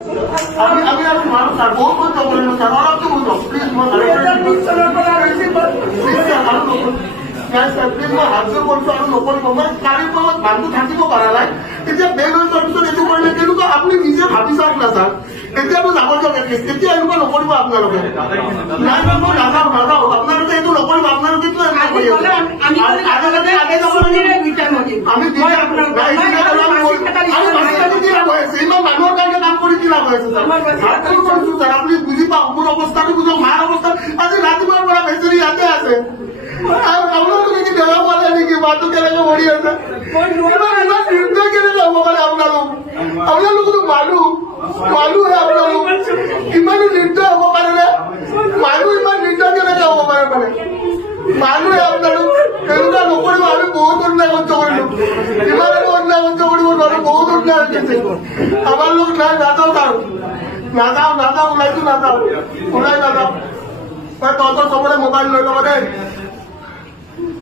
আমি আৰু নোৱাৰো ছাৰ, বহুত যাব লাগিব ছাৰ, অলপতো বুজক প্লিজ। মই প্লিজ মই হাতযোৰ কৰিছো আৰু নকৰিব। মই কালিৰ পৰা মানুহটো থাকিব পৰা নাই, এতিয়া বেল হৈ যোৱাৰ পিছত এইটো কৰিলে তেনেকুৱা আপুনি নিজে ভাবি চাওক না ছাৰ। এতিয়াতো যাব দিয়ক, এতিয়া এনেকুৱা নকৰিব আপোনালোকে। নাই নাই মই নাযাওঁ নাযাওঁ, আপোনালোকে এইটো নকৰিব, আপোনালোকে ইমান মানুহৰ কাৰণে কাম কৰি কি লাভ হৈ আছে ছাৰ? কৰিছো ছাৰ, আপুনি বুজি পাওক মোৰ অৱস্থাটো, বুজক মাৰ অৱস্থা। আজি ৰাতিপুৱাৰ পৰা বেচেৰি ইয়াতে আছে, আপোনালোকে কি বেয়া পালে নেকি? মাতো কেনেকে মৰি আছে, ইমান নিৰ্দয় কেনেকে হ'ব পাৰে? আপোনালোকতো মানুহ মানুহে, আপোনালোক ইমানো নিৰ্দয় হ'ব পাৰে নে? মানুহ ইমান নিৰ্দয় কেনেকে হ'ব পাৰে মানে? মানুহে আপোনালোক এনেকুৱা নকৰিব। আমি বহুত অন্যায় সহ্য কৰিলো, ইমান একো অন্যায় সহ্য কৰিব নোৱাৰো, বহুত অন্যায় হৈছে আমাৰ লোক। নাই নাযাওঁ ছাৰ, নাযাওঁ নাযাওঁ, ওলাইছো নাযাওঁ, ওলাই নাযাওঁ। তহঁতৰ চবৰে মোবাইল লৈ ল'ব দেই।